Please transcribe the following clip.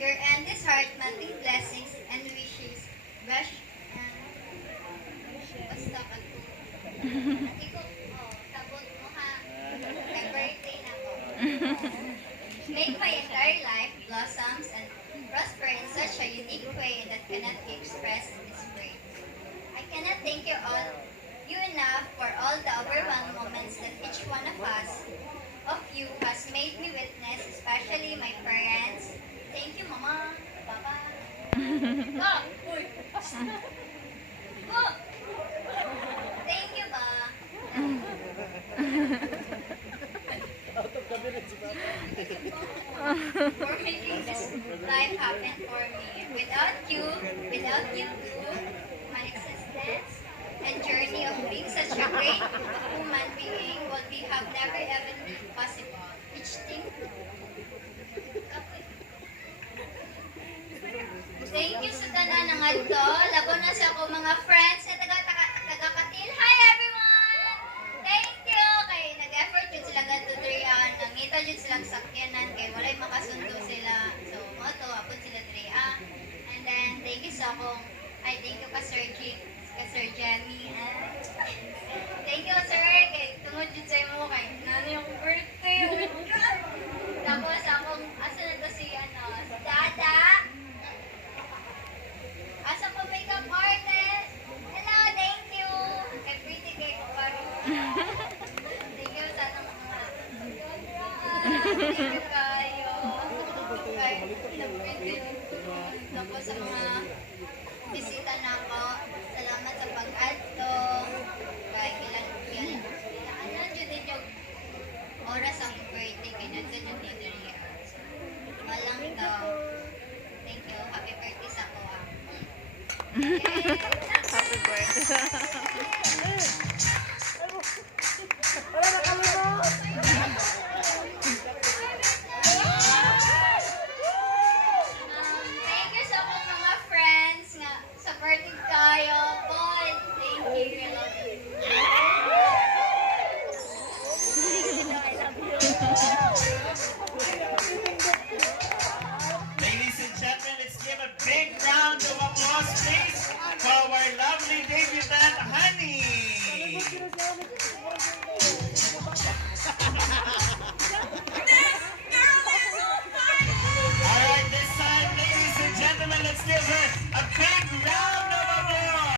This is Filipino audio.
your endless heart, melting blessings and wishes. Best, basta ka to. Ikaw, tabot mo ha. May birthday na ko. Make my entire life blossoms and prosper in such a unique way that cannot be expressed in this words. I cannot thank you enough for all the overwhelming moments that each one of you has made me witness, especially my parents. Thank you, Mama, Papa. Oh, uy. Oh. Thank you, Ba. For making this life happen for me. Without you two, my existence and journey of being such a great human being would have never even been possible. Each thing. Thank you sa tanan ng adto. Labo na sa ako mga friends na taga-Katil. Hi everyone! Thank you! Kay nag-effort yun sila gatutrian. Nangita yun silang sakyanan. Kay walay makasundo sila. So, moto, apon sila trian. And then, thank you sa akong, thank you ka Sir G, ka Sir Jamie. Thank you sir. Kay tungod yun sa mo. Kay nano yung birthday. Oh my God! Tapos akong, asa na to si, si Dada. Asa po makeup artist? Hello, thank you! Kay pretty kay Kuparo. Thank you sa mga thank you kayo. Kay pretty. Tapos sa mga bisita na ako. Salamat sa pag-adto. Kay kailan dyan din yung oras ang birthday. Kaya nandun yung dinner years. Walang to. Thank you. Happy birthday sa ako. Happy birthday. Wala na kami mo! Thank you sa mga friends nga sa birthday kayo. Boy, thank you. I love you. Ladies and gentlemen, let's give a big round of applause, please, for our lovely debutante, Honey. All right, this time, ladies and gentlemen, let's give her a